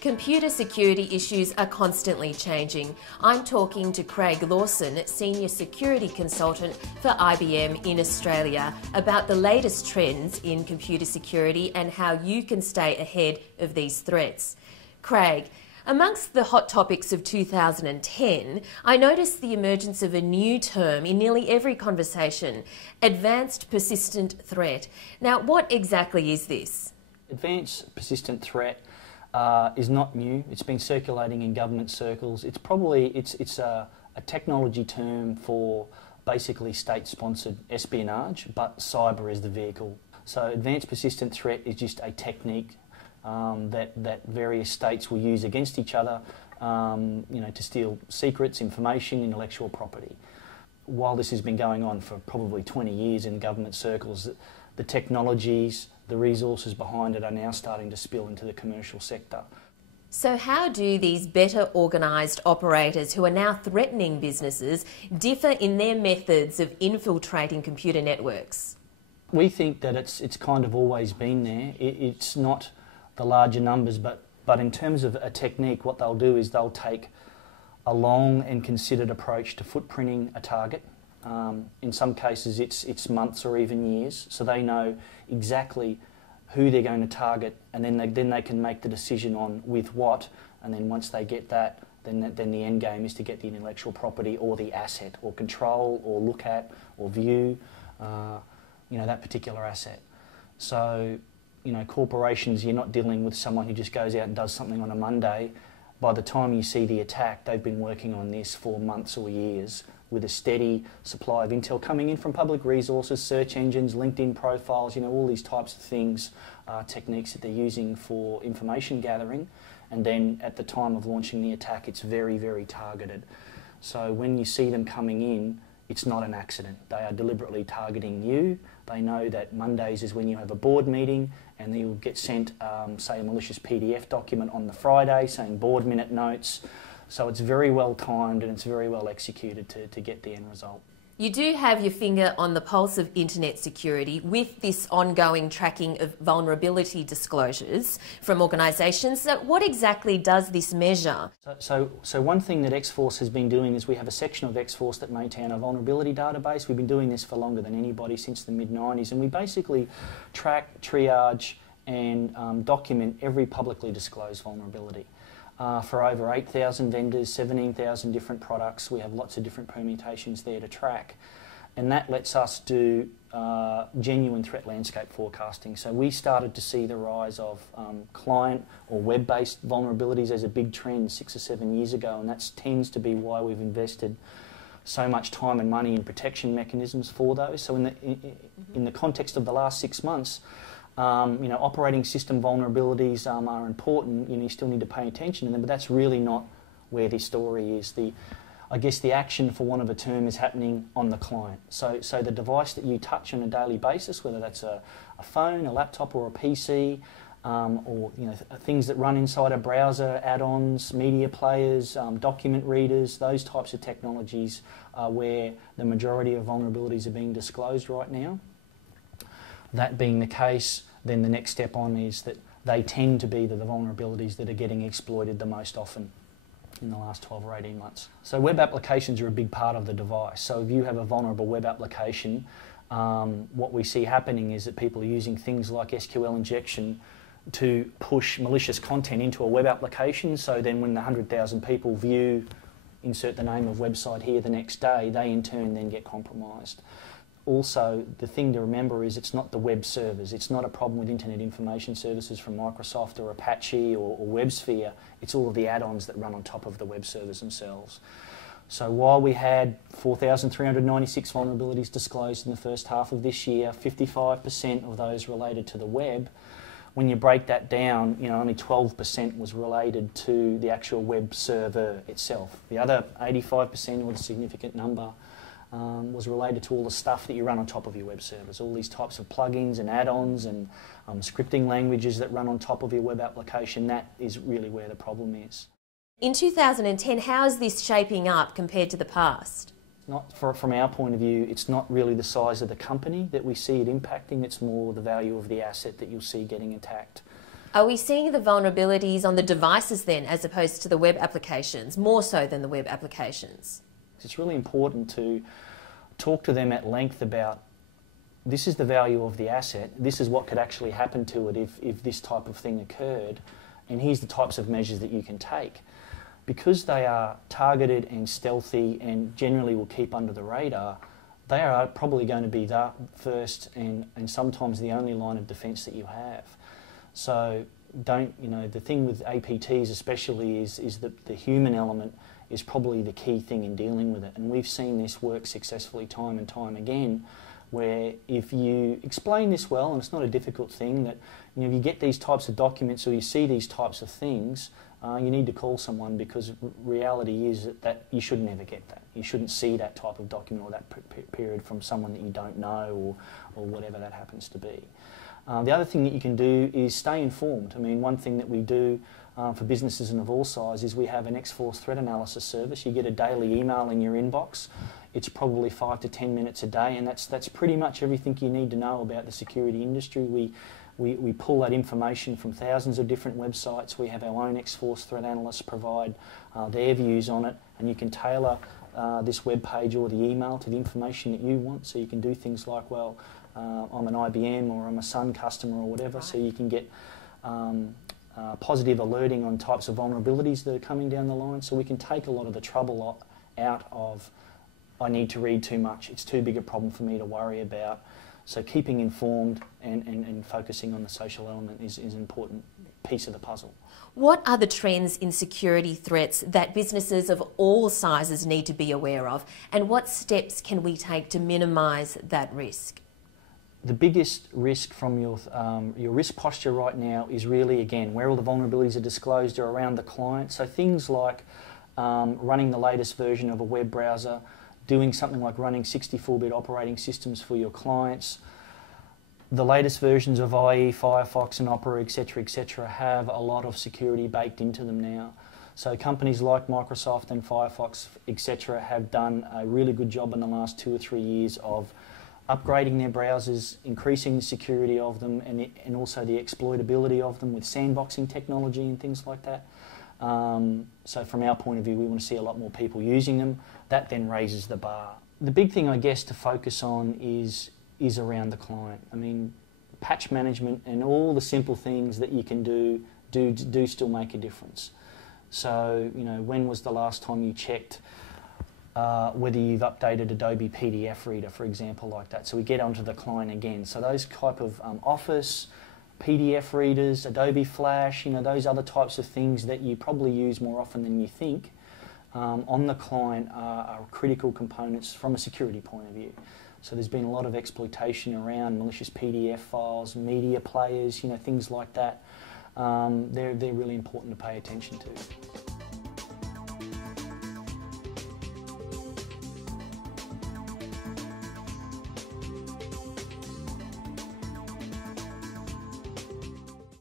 Computer security issues are constantly changing. I'm talking to Craig Lawson, Senior Security Consultant for IBM in Australia, about the latest trends in computer security and how you can stay ahead of these threats. Craig, amongst the hot topics of 2010, I noticed the emergence of a new term in nearly every conversation: advanced persistent threat. Now, what exactly is this? Advanced persistent threat is not new. It's been circulating in government circles. It's a technology term for basically state-sponsored espionage, but cyber is the vehicle. So advanced persistent threat is just a technique that various states will use against each other, to steal secrets, information, intellectual property. While this has been going on for probably 20 years in government circles, the technologies, the resources behind it are now starting to spill into the commercial sector. So how do these better organised operators who are now threatening businesses differ in their methods of infiltrating computer networks? We think that it's kind of always been there. It's not the larger numbers, but in terms of a technique, what they'll do is they'll take a long and considered approach to footprinting a target. In some cases it's months or even years, so they know exactly who they're going to target, and then they can make the decision on with what, and then once they get that, then the end game is to get the intellectual property or the asset, or control, or look at, or view, that particular asset. So, corporations, you're not dealing with someone who just goes out and does something on a Monday. By the time you see the attack, they've been working on this for months or years, with a steady supply of intel coming in from public resources, search engines, LinkedIn profiles, all these types of things, techniques that they're using for information gathering. And then at the time of launching the attack, it's very, very targeted. So when you see them coming in, it's not an accident. They are deliberately targeting you. They know that Mondays is when you have a board meeting, and you'll get sent, say, a malicious PDF document on the Friday saying board minute notes. So it's very well timed and it's very well executed to get the end result. You do have your finger on the pulse of internet security with this ongoing tracking of vulnerability disclosures from organisations. So what exactly does this measure? So one thing that X-Force has been doing is we have a section of X-Force that maintain a vulnerability database. We've been doing this for longer than anybody, since the mid-90s, and we basically track, triage and document every publicly disclosed vulnerability. For over 8,000 vendors, 17,000 different products. We have lots of different permutations there to track. And that lets us do genuine threat landscape forecasting. So we started to see the rise of client or web-based vulnerabilities as a big trend 6 or 7 years ago, and that tends to be why we've invested so much time and money in protection mechanisms for those. So in the context of the last 6 months, operating system vulnerabilities are important. You still need to pay attention to them, but that's really not where this story is. I guess the action, for want of a term, is happening on the client. So the device that you touch on a daily basis, whether that's a phone, a laptop, or a PC, or things that run inside a browser, add-ons, media players, document readers, those types of technologies are where the majority of vulnerabilities are being disclosed right now. That being the case, then the next step on is that they tend to be the vulnerabilities that are getting exploited the most often in the last 12 or 18 months. So web applications are a big part of the device. So if you have a vulnerable web application, what we see happening is that people are using things like SQL injection to push malicious content into a web application. So then when the 100,000 people view, insert the name of website here the next day, they in turn then get compromised. Also, the thing to remember is it's not the web servers. It's not a problem with Internet Information Services from Microsoft or Apache or WebSphere. It's all of the add-ons that run on top of the web servers themselves. So while we had 4,396 vulnerabilities disclosed in the first half of this year, 55% of those related to the web. When you break that down, only 12% was related to the actual web server itself. The other 85%, or the significant number, was related to all the stuff that you run on top of your web servers, all these types of plugins and add-ons and scripting languages that run on top of your web application. That is really where the problem is. In 2010, how is this shaping up compared to the past? From our point of view, it's not really the size of the company that we see it impacting, it's more the value of the asset that you'll see getting attacked. Are we seeing the vulnerabilities on the devices then, as opposed to the web applications, more so than the web applications? It's really important to talk to them at length about this is the value of the asset, this is what could actually happen to it if this type of thing occurred, and here's the types of measures that you can take. Because they are targeted and stealthy and generally will keep under the radar, they are probably going to be the first and sometimes the only line of defence that you have. So the thing with APTs especially is that the human element is probably the key thing in dealing with it. And we've seen this work successfully time and time again, where if you explain this well, and it's not a difficult thing, that if you get these types of documents or you see these types of things, you need to call someone, because reality is that you should never get that. You shouldn't see that type of document or that period from someone that you don't know or whatever that happens to be. The other thing that you can do is stay informed. I mean, one thing that we do for businesses and of all sizes is we have an X-Force threat analysis service. You get a daily email in your inbox. It's probably 5 to 10 minutes a day, and that's pretty much everything you need to know about the security industry. We pull that information from thousands of different websites. We have our own X-Force threat analysts provide their views on it, and you can tailor this web page or the email to the information that you want. So you can do things like, well, I'm an IBM or I'm a Sun customer or whatever, right. So you can get positive alerting on types of vulnerabilities that are coming down the line. So we can take a lot of the trouble out of, I need to read too much, it's too big a problem for me to worry about. So keeping informed and focusing on the social element is an important piece of the puzzle. What are the trends in security threats that businesses of all sizes need to be aware of, and what steps can we take to minimise that risk? The biggest risk from your risk posture right now is really, again, where all the vulnerabilities are disclosed are around the client. So things like running the latest version of a web browser, doing something like running 64-bit operating systems for your clients. The latest versions of IE, Firefox and Opera, etc., have a lot of security baked into them now. So companies like Microsoft and Firefox, etc., have done a really good job in the last 2 or 3 years of upgrading their browsers, increasing the security of them, and also the exploitability of them with sandboxing technology and things like that. So from our point of view, we want to see a lot more people using them. That then raises the bar. The big thing, I guess, to focus on is around the client. I mean, patch management and all the simple things that you can do still make a difference. So, when was the last time you checked whether you've updated Adobe PDF Reader, for example, like that? So we get onto the client again. So those type of Office, PDF readers, Adobe Flash, those other types of things that you probably use more often than you think on the client are critical components from a security point of view. So there's been a lot of exploitation around malicious PDF files, media players, things like that. They're really important to pay attention to.